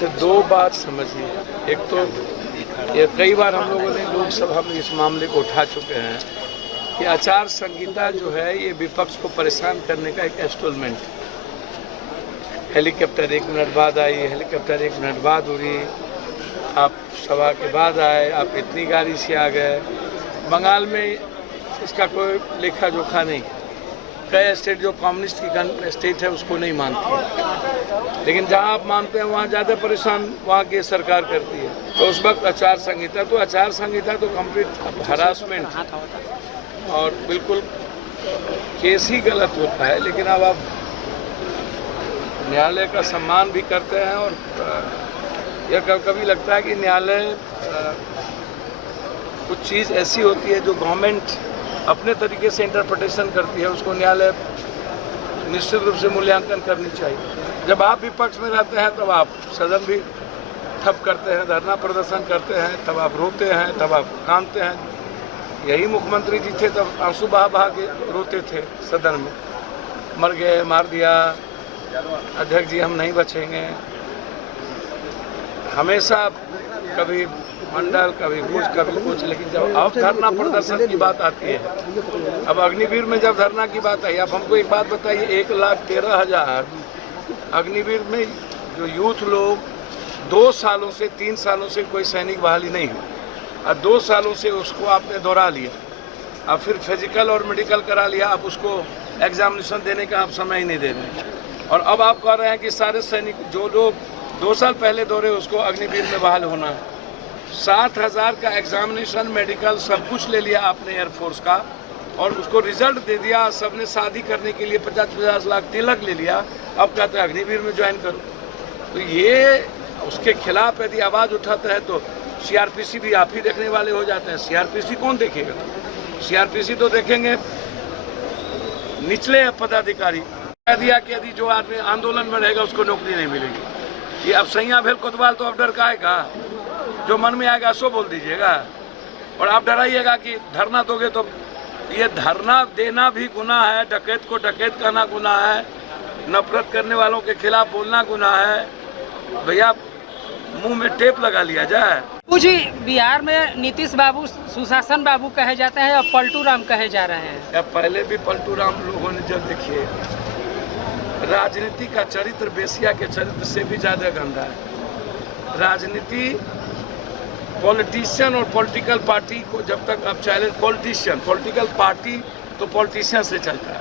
अच्छा, दो बात समझिए। एक तो ये कई बार हम लोगों ने लोकसभा में इस मामले को उठा चुके हैं कि आचार संहिता जो है ये विपक्ष को परेशान करने का एक इंस्टॉलमेंट। हेलीकॉप्टर 1 मिनट बाद आई, हेलीकॉप्टर 1 मिनट बाद उड़ी, आप सभा के बाद आए, आप इतनी गाड़ी से आ गए। बंगाल में इसका कोई लेखा जोखा नहीं। कई स्टेट जो कम्युनिस्ट की स्टेट है उसको नहीं मानती, लेकिन जहां आप मानते हैं वहां ज़्यादा परेशान वहां की सरकार करती है। तो उस वक्त आचार संहिता तो कंप्लीट हरासमेंट और बिल्कुल केस ही गलत होता है। लेकिन अब आप न्यायालय का सम्मान भी करते हैं और यह कभी लगता है कि न्यायालय कुछ चीज़ ऐसी होती है जो गवर्नमेंट अपने तरीके से इंटरप्रिटेशन करती है, उसको न्यायालय निश्चित रूप से मूल्यांकन करनी चाहिए। जब आप विपक्ष में रहते हैं तब आप सदन भी ठप करते हैं, धरना प्रदर्शन करते हैं, तब आप रोते हैं, तब आप कांपते हैं। यही मुख्यमंत्री जी थे तब आंसू बहा के रोते थे सदन में, मर गए, मार दिया, अध्यक्ष जी हम नहीं बचेंगे। हमेशा कभी मंडल, कभी कुछ, लेकिन जब अब धरना प्रदर्शन की बात आती है, अब अग्निवीर में जब धरना की बात आई, अब हमको एक बात बताइए, 1,13,000 अग्निवीर में जो यूथ लोग 2 सालों से 3 सालों से कोई सैनिक बहाली नहीं हुई और 2 सालों से उसको आपने दोहरा लिया, अब फिर फिजिकल और मेडिकल करा लिया, अब उसको एग्जामिनेशन देने का आप समय ही नहीं दे रहे। और अब आप कह रहे हैं कि सारे सैनिक जो लोग 2 साल पहले दौरे उसको अग्निवीर में बहाल होना है। 7,000 का एग्जामिनेशन, मेडिकल सब कुछ ले लिया आपने एयरफोर्स का और उसको रिजल्ट दे दिया। सबने शादी करने के लिए 50-50 लाख तिलक ले लिया, अब कहते हैं अग्निवीर में ज्वाइन करो। तो ये उसके खिलाफ यदि आवाज़ उठाते हैं तो सीआरपीसी भी आप ही देखने वाले हो जाते हैं। सीआरपीसी कौन देखेगा? सीआरपीसी तो देखेंगे निचले पदाधिकारी। कह दिया कि यदि जो आदमी आंदोलन में रहेगा उसको नौकरी नहीं मिलेगी। ये अब सैया भेल कोतवाल तो अब डर का आएगा, जो मन में आएगा सो बोल दीजिएगा और आप डराइएगा कि धरना दोगे तो ये धरना देना भी गुनाह है, डकैत को डकैत कहना गुनाह है, नफरत करने वालों के खिलाफ बोलना गुनाह है। भैया मुंह में टेप लगा लिया जाए। जी, बिहार में नीतीश बाबू सुशासन बाबू कहे जाते हैं और पलटू राम कहे जा रहे हैं। या पहले भी पलटू राम लोगों ने जब देखिए, राजनीति का चरित्र बेसिया के चरित्र से भी ज्यादा गंदा है। राजनीति पॉलिटिशियन और पॉलिटिकल पार्टी को जब तक आप चैलेंज, पॉलिटिशियन पॉलिटिकल पार्टी तो पॉलिटिशियन से चलता है।